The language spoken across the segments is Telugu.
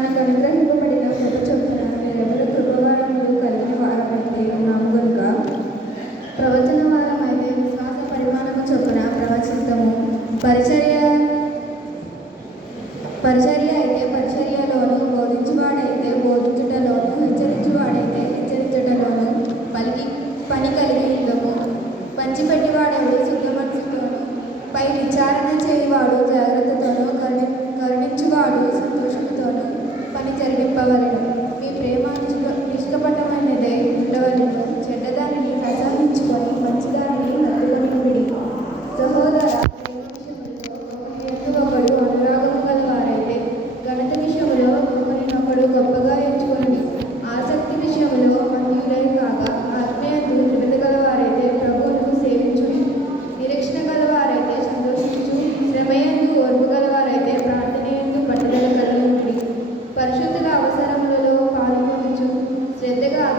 మనకు అనుగ్రహింపబడిన కృప చొప్పున మీరెవరు కృపవారములు కలిగిన వారమైతే ఉన్నాము కనుక ప్రవచన వారమైతే విశ్వాస పరిమాణము చొప్పున ప్రవచిస్తాము పరిచర్య పరిచర్య Felipe Valero.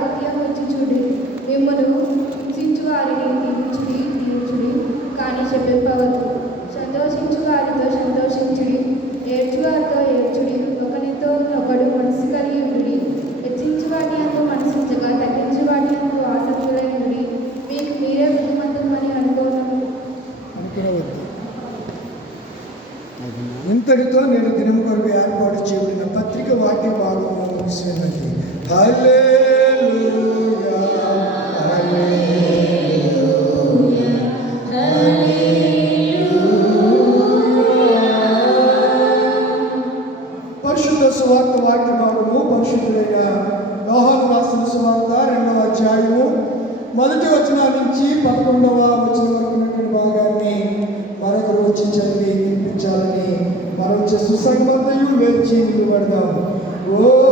శ్రద్ధగా ఆతిథ్యం వచ్చి చూడి. మిమ్మను హింసించు వారిని దీవించుడి దీవించుడి కానీ చెప్పింపవద్దు సంతోషించు వారితో సంతోషించుడి ఏడ్చు వారితో ఏడ్చుడి ఒకరితో ఒకడు మనసు కలిగి ఉండి హెచ్చించు వాటి అందు మనసించగా తగ్గించు వాటి అందు ఆసక్తులై ఉండి మీకు మీరే బుద్ధిమంతుమని అనుకోవడం అనుకునవద్దు ఇంతటితో నేను దినము కొరకు ఏర్పాటు చేయబడిన పత్రిక వాక్య భాగం ముగిసినది హల్లెలూయా సువార్త వాక్య భాగము పరిశుద్ధులైన యోహాను రాసిన సువార్త రెండవ అధ్యాయము. మొదటి వచన నుంచి పదకొండవ వచనం వరకు భాగాన్ని మరొకరు వచ్చి చదివి వినిపించాలని మరొక సుసంగతయు లేచి నిలబడదాం. ఓ